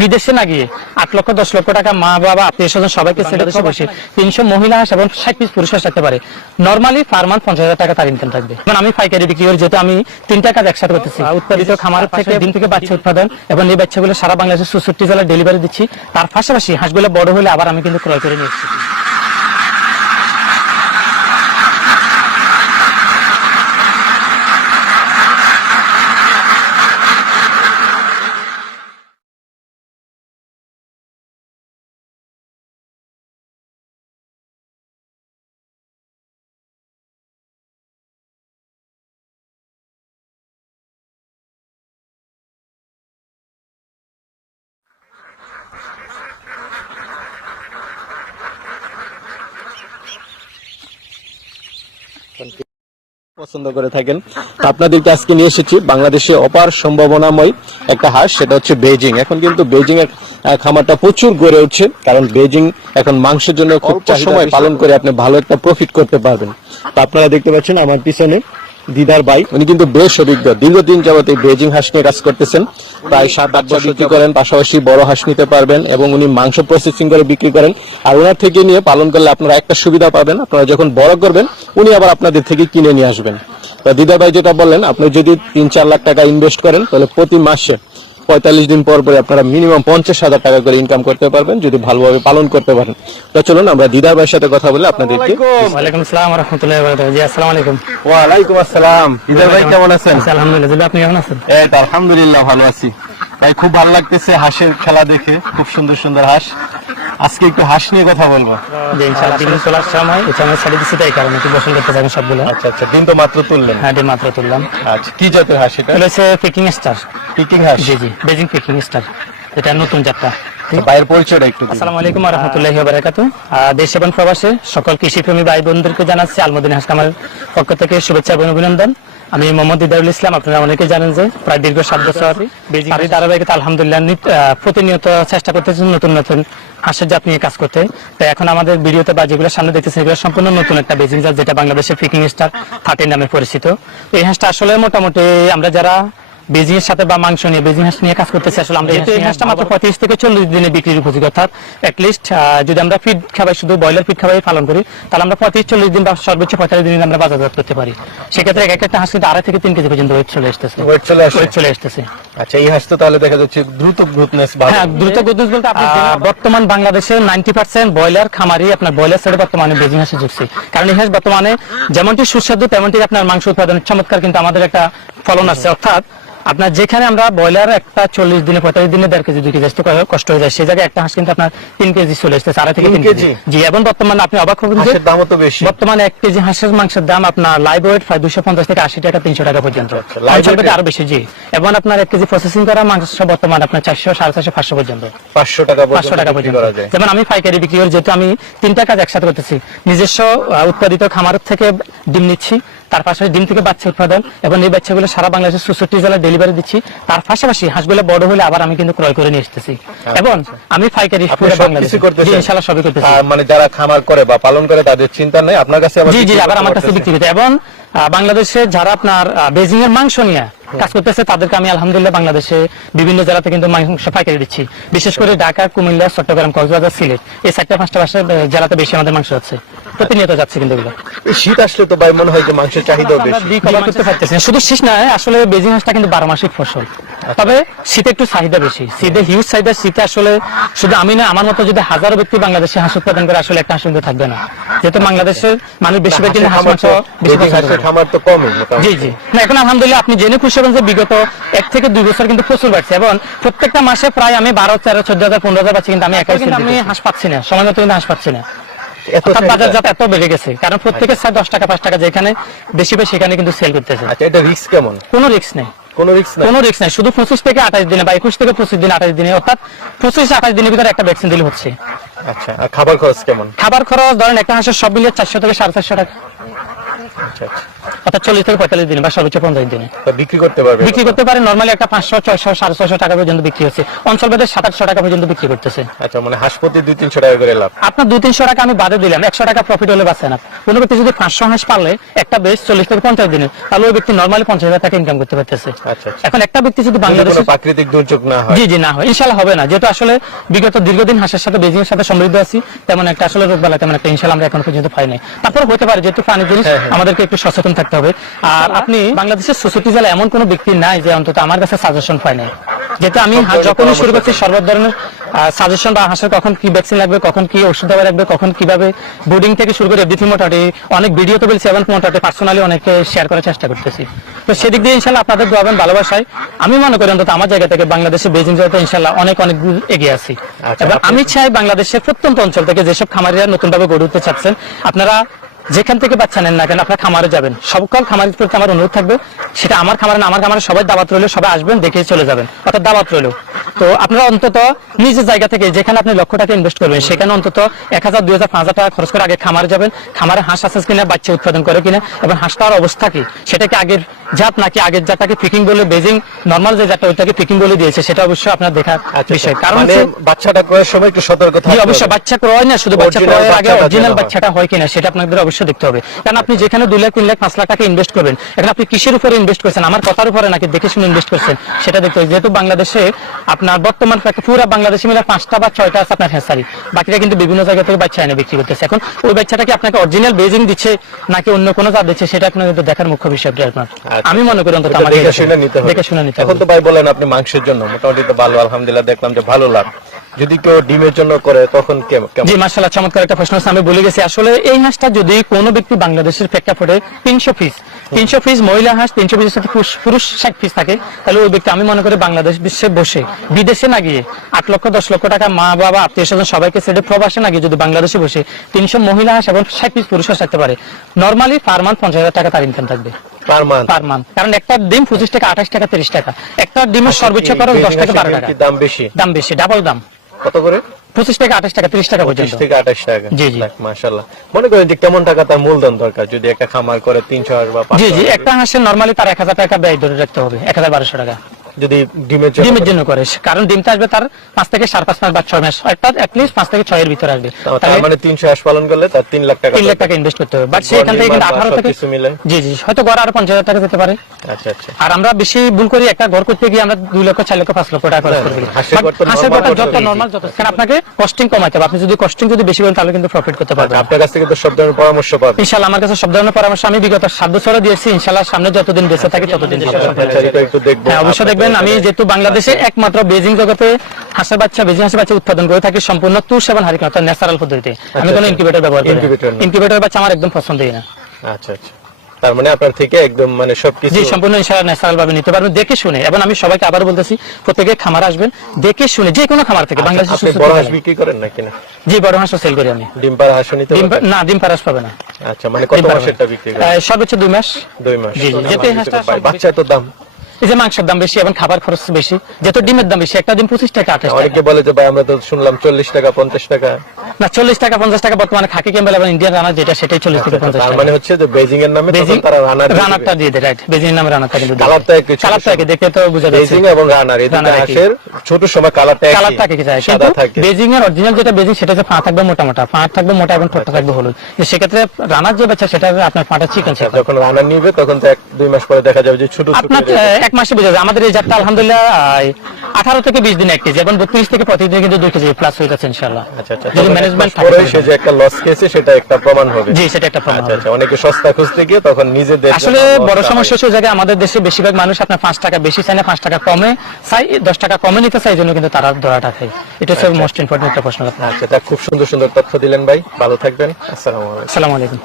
বিদেশে না গিয়ে 8 লক্ষ 10 লক্ষ টাকা মা বাবা আত্মীয় স্বজন সবাইকে ছেড়ে বসে 300 মহিলা হাঁস এবং 60 পিস পুরুষ হাঁস থাকতে পারে। নরমালি পার মান্থ 50,000 টাকা তার ইনকাম থাকবে। আমি পাইকারি বিক্রি করি, যেহেতু আমি 3টা কাজ একসাথে করতেছি। উৎপাদিত খামার থেকে ডিম থেকে বাচ্চা উৎপাদন এবং এই বাচ্চাগুলো সারা বাংলাদেশের 64 জেলায় ডেলিভারি দিচ্ছি। তার পাশাপাশি হাঁসগুলো বড় হলে আবার আমি কিন্তু ক্রয় করে নিয়ে এসেছি। পছন্দ করে থাকেন, আপনাদেরকে আজকে নিয়ে এসেছি বাংলাদেশে অপার সম্ভাবনাময় একটা হাঁস, সেটা হচ্ছে বেজিং। এখন কিন্তু বেজিং এর খামারটা প্রচুর গড়ে উঠছে, কারণ বেজিং এখন মাংসের জন্য খুব সময় পালন করে আপনি ভালো একটা প্রফিট করতে পারবেন। তো আপনারা দেখতে পাচ্ছেন আমার পিছনে দিদার ভাই, উনি কিন্তু বেশ অভিজ্ঞ, দীর্ঘদিন যাবত এই বেজিং হাঁস নিয়ে কাজ করতেছেন। প্রায় 7-8 বছর বিক্রি করেন, পাশাপাশি বড় হাঁস নিতে পারবেন এবং উনি মাংস প্রসেসিং করে বিক্রি করেন। আর ওনার থেকে নিয়ে পালন করলে আপনারা একটা সুবিধা পাবেন, আপনারা যখন বড় করবেন উনি আবার আপনাদের থেকে কিনে নিয়ে আসবেন। তো দিদার ভাই যেটা বললেন, আপনি যদি 3-4 লাখ টাকা ইনভেস্ট করেন তাহলে প্রতি মাসে 45 দিন পর পরে আপনারা মিনিমাম 50,000 টাকা করে ইনকাম করতে পারবেন যদি ভালোভাবে পালন করতে পারেন। তো চলুন আমরা দিদার ভাইয়ের সাথে কথা বলে আপনাদেরকে। ওয়ালাইকুম আসসালাম ওয়া রাহমাতুল্লাহি ওয়া বারাকাতুহু। জি আসসালামু আলাইকুম। ওয়া আলাইকুম আসসালাম। দিদার ভাই কেমন আছেন? আলহামদুলিল্লাহ। আপনি কেমন আছেন? এই তো আলহামদুলিল্লাহ ভালো আছি ভাই। খুব ভালো লাগতেছে হাঁসের খেলা দেখে, খুব সুন্দর সুন্দর হাঁস। আজকে একটু হাঁস নিয়ে কথা বলবো। জি ইনশাআল্লাহ। দিন তোলার সময় এটা আমি ছেড়ে দিচ্ছি, তাই কারণে একটু বসন করতে যাবেন সবগুলো। আচ্ছা আচ্ছা, দিন তো মাত্র তুললেন? হ্যাঁ দিন মাত্র তুললাম। আচ্ছা, কি জাতের হাঁস এটা? এটা হচ্ছে পিকিং স্টার। পিকিং হাঁস? জি জি, বেজিং পিকিং স্টার, এটা নতুন জাতটা। ভাইয়ের পরিচয়টা একটু দিন। আসসালামু আলাইকুম ওয়া রাহমাতুল্লাহি ওয়া বারাকাতুহু। দেশ এবং প্রবাসে সকল কৃষিপ্রেমী ভাই বোনদেরকে জানাচ্ছি আলমদিনা হাঁস খামারের পক্ষ থেকে শুভেচ্ছা এবং অভিনন্দন। আমি মোহাম্মদ দিদারুল ইসলাম। আপনারা অনেকে জানেন যে প্রায় দীর্ঘ 7 বছর বেজিং ধারাবাহিকতা আলহামদুলিল্লাহ প্রতিনিয়ত চেষ্টা করতেছি নতুন নতুন হাঁসের জাত নিয়ে কাজ করতে। তাই এখন আমাদের ভিডিওতে বা যেগুলো সামনে দেখতেছেন এগুলো সম্পূর্ণ নতুন একটা বেজিং জাত, যেটা বাংলাদেশের পিকিং স্টার 13 নামে পরিচিত। এই হাঁসটা আসলে মোটামুটি আমরা যারা বেজিং এর সাথে বা মাংস নিয়ে বেজিং হাঁস নিয়ে কাজ করতেছি, আসলে আমরা এই হাঁসটা মাত্র 35 থেকে 40 দিনে বিক্রির উপযোগী। অর্থাৎ অ্যাটলিস্ট যদি আমরা ফিড খাবার, শুধু ব্রয়লার ফিড খাবার পালন করি, তাহলে আমরা 35-40 দিন বা সর্বোচ্চ 45 দিনে আমরা বাজারজাত করতে পারি। সেক্ষেত্রে এক একটা হাঁস কিন্তু 2.5 থেকে 3 কেজি পর্যন্ত ওয়েট চলে আসতেছে। আচ্ছা, এই হাঁস তো তাহলে দেখা যাচ্ছে দ্রুত গ্রোথনেস। হ্যাঁ, দ্রুত গ্রোথনেস বলতে আপনি বর্তমান বাংলাদেশের 90% ব্রয়লার খামারি আপনার ব্রয়লার সাইডে বর্তমানে বেজিং হাঁসে ঝুঁকছে। কারণ এই হাঁস বর্তমানে যেমনটি সুস্বাদু তেমনটি আপনার মাংস উৎপাদনের চমৎকার কিন্তু আমাদের একটা ফলন আছে। অর্থাৎ আপনার যেখানে আমরা ব্রয়লার একটা 40 দিনে 45 দিনে 1.5 কেজি 2 কেজি আসতে কষ্ট হয়ে যায়, সেই জায়গায় একটা হাঁস কিন্তু আপনার 3 কেজি চলে আসছে, 2.5 থেকে 3 কেজি। জি, এবং বর্তমানে আপনি অবাক হবেন যে দামও তো বেশি। বর্তমানে 1 কেজি হাঁসের মাংসের দাম আপনার লাইভ ওয়েট প্রায় 250 থেকে 80 টাকা 300 টাকা পর্যন্ত, আরো বেশি। জি, এবং আপনার 1 কেজি প্রসেসিং করা মাংস বর্তমানে আপনার 400, 450, 500 পর্যন্ত, 500 টাকা পর্যন্ত। যেমন আমি পাইকারি বিক্রি করি, যেহেতু আমি 3টা কাজ একসাথে করতেছি। নিজস্ব উৎপাদিত খামার থেকে ডিম নিচ্ছি, তার পাশাপাশি ডিম থেকে বাচ্চা উৎপাদন এবং এই বাচ্চাগুলো সারা বাংলাদেশের 64 জেলায় ডেলিভারি দিচ্ছি। তার পাশাপাশি হাঁসগুলো বড় হলে আবার আমি কিন্তু ক্রয় করে নিয়ে আসতেছি এবং আমি পাইকারি ইনশাআল্লাহ সবই করতেছি। মানে যারা খামার করে বা পালন করে তাদের চিন্তা নেই, আপনার কাছে জি জি আবার আমার কাছে বিক্রি করতে। এবং বাংলাদেশে যারা আপনার বেজিং এর মাংস নিয়ে কাজ করতেছে তাদেরকে আমি আলহামদুলিল্লাহ বাংলাদেশে বিভিন্ন জেলাতে কিন্তু মাংস পাইকারি দিচ্ছি। বিশেষ করে ঢাকা, কুমিল্লা, চট্টগ্রাম, কক্সবাজার, সিলেট এই 4-5টা জেলাতে বেশি আমাদের মাংস আছে, প্রতিনিয়ত যাচ্ছে। কিন্তু এগুলো শীত আসলে তো ভাই মনে হয় যে মাংসের চাহিদা বেশি করতে পারতেছি না। শুধু শীত নয়, আসলে বেজিং হাঁসটা কিন্তু 12 মাসিক ফসল। তবে শীতে একটু চাহিদা বেশি, শীতে হিউজ চাহিদা। শীতে আসলে শুধু আমি না, আমার মতো যদি হাজারো ব্যক্তি বাংলাদেশে হাঁস উৎপাদন করে আসলে একটা হাঁস কিন্তু থাকবে না, যেহেতু বাংলাদেশের মানুষ বেশিরভাগ দিন হাঁস মাংস খামার তো কম। জি জি না, এখন আলহামদুলিল্লাহ আপনি জেনে খুশি হবেন যে বিগত 1 থেকে 2 বছর কিন্তু প্রচুর বাড়ছে এবং প্রত্যেকটা মাসে প্রায় আমি 12, 13, 14,000, 15,000 পাচ্ছি। কিন্তু আমি একাই আমি হাঁস পাচ্ছি না, সময় মতো কিন্তু হাঁস পাচ্ছি না। বাজার যাতে এত বেড়ে গেছে, কারণ প্রত্যেকের 10 টাকা 5 টাকা যেখানে বেশি বেশি সেখানে কিন্তু সেল করতেছে। আচ্ছা, এটা রিস্ক কেমন? কোনো রিস্ক নেই, কোনো রিস্ক নাই। শুধু 25 থেকে 28 দিনে বা 21 থেকে 25 দিন, 28 দিনে, অর্থাৎ 25-28 দিনের ভিতরে একটা ভ্যাকসিন দিলে হচ্ছে। আচ্ছা, আর খাবার খরচ কেমন? খাবার খরচ ধরেন একটা হাঁসের সব মিলিয়ে 400 থেকে 450 টাকা। অর্থাৎ 40 থেকে 45 দিনে বা সর্বোচ্চ 50 দিনে তো বিক্রি করতে পারবে? বিক্রি করতে পারে। নরমালি একটা 500, 600, 650 টাকা পর্যন্ত বিক্রি হচ্ছে, অঞ্চলভেদে 700-800 টাকা পর্যন্ত বিক্রি করতেছে। আচ্ছা, মানে হাঁস প্রতি 200-300 টাকা করে লাভ। আপনার 200-300 টাকা আমি বাদে দিলাম, 100 টাকা প্রফিট হলে বাঁচে না। কোনো ব্যক্তি যদি 500 হাঁস পারলে একটা বেশ 40 থেকে 50 দিনে, তাহলে ওই ব্যক্তি নরমালি 50,000 টাকা ইনকাম করতে পারতেছে। আচ্ছা, এখন একটা ব্যক্তি যদি যদি বাংলাদেশে কোনো প্রাকৃতিক দুর্যোগ না হয়? জি না হয়, ইনশাআল্লাহ হবে না, যেহেতু আসলে বিগত দীর্ঘদিন হাঁসের সাথে বেজিং এর সাথে সমৃদ্ধ আছি, তেমন একটা আসলে রোগবালা তেমন একটা ইনশাআল্লাহ আমরা এখন পর্যন্ত পাই নাই। তারপর হতে পারে, যেহেতু পানির জিনিস আমাদেরকে একটু সচেতন থাকতে হবে। আর আপনি বাংলাদেশের সোসাইটি জেলা এমন কোনো ব্যক্তি নাই যে অন্তত আমার কাছে সাজেশন পায় নাই, যেহেতু আমি হাঁস যখনই শুরু করছি সর্ব ধরনের সাজেশন বা হাঁসের কখন কি ভ্যাকসিন লাগবে, কখন কি ওষুধ দেওয়া লাগবে, কখন কিভাবে বোর্ডিং থেকে শুরু করে এভরিথিং মোটামুটি অনেক ভিডিও তো বলছি এবং মোটামুটি পার্সোনালি অনেকে শেয়ার করার চেষ্টা করতেছি। তো সেদিক দিয়ে ইনশাআল্লাহ আপনাদের দোয়াবেন ভালোবাসায় আমি মনে করি অন্তত আমার জায়গা থেকে বাংলাদেশে বেজিং জগতে ইনশাআল্লাহ অনেক দূর এগিয়ে আছি। এবং আমি চাই বাংলাদেশের প্রত্যন্ত অঞ্চল থেকে যেসব খামারিরা নতুনভাবে গড়ে উঠতে চাচ্ছেন, আপনারা যেখান থেকে বাচ্চা নেন না কেন আপনারা খামারে যাবেন, সকল খামারের প্রতি আমার অনুরোধ থাকবে, সেটা আমার খামারে না আমার খামারে সবাই দাওয়াত রইল, সবাই আসবেন দেখে চলে যাবেন, অর্থাৎ দাওয়াত রইল। তো আপনারা অন্তত নিজের জায়গা থেকে যেখানে আপনি লক্ষ টাকা ইনভেস্ট করবেন সেখানে অন্তত 1000, 2000, 5000 টাকা খরচ করে আগে খামারে যাবেন, খামারে হাঁস আছে কিনা, বাচ্চা উৎপাদন করে কিনা এবং হাঁসটার অবস্থা কি, সেটাকে আগের জাত নাকি আগের জাতটাকে পিকিং বলে বেজিং নরমাল যে জাতটা ওইটাকে পিকিং বলে দিয়েছে, সেটা অবশ্যই আপনার দেখার বিষয়। কারণ বাচ্চাটা ক্রয়ের সময় একটু সতর্ক থাকতে হবে। অবশ্যই বাচ্চা ক্রয় না, শুধু বাচ্চা ক্রয়ের আগে অরিজিনাল বাচ্চাটা হয় কিনা সেটা আপনাদের অবশ্যই দেখতে হবে। কারণ আপনি যেখানে 2 লাখ, 3 লাখ, 5 লাখ টাকা ইনভেস্ট করবেন, এখন আপনি কিসের উপরে ইনভেস্ট করছেন, আমার কথার উপরে নাকি দেখে শুনে ইনভেস্ট করছেন সেটা দেখতে হবে। যেহেতু বাংলাদেশে আপনার বর্তমান পুরো বাংলাদেশে মিলে 5টা বা 6টা আছে আপনার হ্যাসারি, বাকিটা কিন্তু বিভিন্ন জায়গা থেকে বাচ্চা এনে বিক্রি করতেছে। এখন ওই বাচ্চাটা কি আপনাকে অরিজিনাল বেজিং দিচ্ছে নাকি অন্য কোনো জাত দিচ্ছে সেটা আপনার কিন্তু দেখার মুখ্য বিষয় আপনার। আমি মনে করি অন্তত আমার দেখে শুনে নিতে হবে। দেখে শুনে নিতে হবে। এখন তো ভাই বলেন আপনি মাংসের জন্য মোটামুটি তো ভালো, আলহামদুলিল্লাহ দেখলাম যে ভালো লাভ। যদি কেউ ডিমের জন্য করে তখন কেমন? জি মাশাআল্লাহ, চমৎকার একটা প্রশ্ন আমি ভুলে গেছি। আসলে এই হাঁসটা যদি কোনো ব্যক্তি বাংলাদেশের প্রেক্ষাপটে 300 পিস মহিলা হাঁস, 300 পিসের সাথে পুরুষ 60 পিস থাকে, তাহলে ওই ব্যক্তি আমি মনে করি বাংলাদেশ বিশ্বে বসে বিদেশে না গিয়ে 8 লক্ষ 10 লক্ষ টাকা মা বাবা আত্মীয় স্বজন সবাইকে ছেড়ে প্রবাসে না গিয়ে যদি বাংলাদেশে বসে 300 মহিলা হাঁস এবং 60 পিস পুরুষ হাঁস থাকতে পারে, নরমালি পার মান্থ 50,000 টাকা তার ইনকাম থাকবে পার মান্থ। কারণ একটা ডিম 25 টাকা, 28 টাকা, 30 টাকা, একটা ডিমের সর্বোচ্চ খরচ 10 টাকা 12 টাকা। দাম বেশি, ডাবল দাম। কত করে? 25 টাকা, 28 টাকা, 30 টাকা পর্যন্ত। 25 থেকে 28 টাকা। জি জি মাশাআল্লাহ। মনে করেন যে কেমন টাকা তার মূলধন দরকার যদি একটা খামার করে 300 বা 500? জি জি, একটা হাঁসের নরমালি তার 1000 টাকা ব্যয় ধরে রাখতে হবে, 1200 টাকা যদি ডিমের জন্য করে। কারণ ডিমটা আসবে তার 5 থেকে 5.5 মাস বা 6 মাস, অর্থাৎ অ্যাটলিস্ট 5 থেকে 6 এর ভিতরে আসবে। তার মানে 300 হাঁস পালন করলে তার 3 লাখ টাকা ইনভেস্ট করতে হবে। বাট সেখান থেকে কিন্তু 18 থেকে জি জি হয়তো গড় আরো 50,000 টাকা যেতে পারে। আচ্ছা আচ্ছা। আর আমরা বেশি ভুল করি, একটা ঘর করতে গিয়ে আমরা 2 লক্ষ, 4 লক্ষ, 5 লক্ষ টাকা খরচ করে ফেলি। হাঁসের ঘরটা যত নরমাল যত, কারণ আপনাকে কস্টিং কমাইতে হবে। আপনি যদি কস্টিং বেশি করেন তাহলে কিন্তু প্রফিট করতে পারবেন। আপনার কাছ থেকে তো সব ধরনের পরামর্শ পাবেন ইনশাআল্লাহ। আমার কাছে সব ধরনের পরামর্শ আমি বিগত 7 বছরে দিয়েছি, ইনশাআল্লাহ সামনে যতদিন বেঁচে থাকি ততদিন একটু দেখবো। হ্যাঁ অবশ্যই দেখবেন। আমি যেহেতু বাংলাদেশে একমাত্র বেজিং জগতে হাঁসের বাচ্চা, বেজিং হাঁসের বাচ্চা উৎপাদন করে থাকি সম্পূর্ণ তুষ এবং হারিকেন, অর্থাৎ ন্যাচারাল পদ্ধতিতে। আমি কোনো ইনকিউবেটর ব্যবহার করি না। ইনকিউবেটর বাচ্চা আমার একদম পছন্দই না। আচ্ছা আচ্ছা। তার মানে আপনার থেকে একদম মানে সবকিছু জি সম্পূর্ণ ইনশাআল্লাহ ন্যাচারাল ভাবে নিতে পারবেন, দেখে শুনে। এবং আমি সবাইকে আবার বলতেছি, প্রত্যেকে খামার আসবেন দেখে শুনে, যে কোনো খামার থেকে। বাংলাদেশে আপনি বড় হাঁস বিক্রি করেন নাকি না? জি বড় হাঁসও সেল করি আমি। ডিম পাড়া হাঁস নিতে পারবেন? না ডিম পাড়া হাঁস পাবে না। আচ্ছা, মানে কত মাসেরটা বিক্রি করেন? সর্বোচ্চ 2 মাস। 2 মাস। জি জি। যেতে হাঁসটা বাচ্চা তো দাম, এই যে মাংসের দাম বেশি এবং খাবার খরচ বেশি, যেহেতু ডিমের দাম বেশি। একটা ডিম 25 টাকা, 28 টাকা। অনেকে বলে যে ভাই আমরা তো শুনলাম 40 টাকা 50 টাকা। না 40 টাকা 50 টাকা বর্তমানে খাকি ক্যাম্বেল এবং ইন্ডিয়ান রানার যেটা সেটাই 40 থেকে 50 তার টাকা। মানে হচ্ছে যে বেজিং এর নামে তখন তারা রানারটা দিয়ে দেয়। রাইট, বেজিং এর নামে রানারটা কিন্তু কালারটা একটু কালারটা কি দেখে তো বোঝা যাচ্ছে। বেজিং এবং রানার এই দুটো হাঁসের ছোট সময় কালারটা কি যায়, কিন্তু বেজিং এর অরিজিনাল যেটা বেজিং সেটা যে পা থাকবে মোটা মোটা, পা থাকবে মোটা এবং ঠোঁটটা থাকবে হলুদ। সেক্ষেত্রে রানার যে বাচ্চা সেটা আপনার পাটা চিকেন। যখন রানার নিবে তখন তো 1-2 মাস পরে দেখা যাবে যে ছোট ছোট, আপনার 1 মাসে বোঝা যায়। আমাদের এই জাতটা আলহামদুলিল্লাহ 18 থেকে 20 দিন এক কেজি, এখন 32 থেকে 35 দিনে কিন্তু 2 কেজি প্লাস হয়ে যাচ্ছে ইনশাআল্লাহ। আচ্ছা আচ্ছা। যদি ম্যানেজমেন্ট থাকে সে যে একটা লস খেয়েছে সেটা একটা প্রমাণ হবে। জি সেটা একটা প্রমাণ। আচ্ছা আচ্ছা। অনেকে সস্তা খুঁজতে গিয়ে তখন নিজেদের আসলে বড় সমস্যা হচ্ছে জায়গায় আমাদের দেশে বেশিরভাগ মানুষ আপনার 5 টাকা বেশি চায় না, 5 টাকা কমে চাই, 10 টাকা কমে নিতে চাই, জন্য কিন্তু তারা ধরাটা খায়। এটা হচ্ছে মোস্ট ইম্পর্টেন্ট একটা প্রশ্ন। আচ্ছা, খুব সুন্দর সুন্দর তথ্য দিলেন ভাই, ভালো থাকবেন। আসসালামু আলাইকুম। আসসালামু আলাইকুম।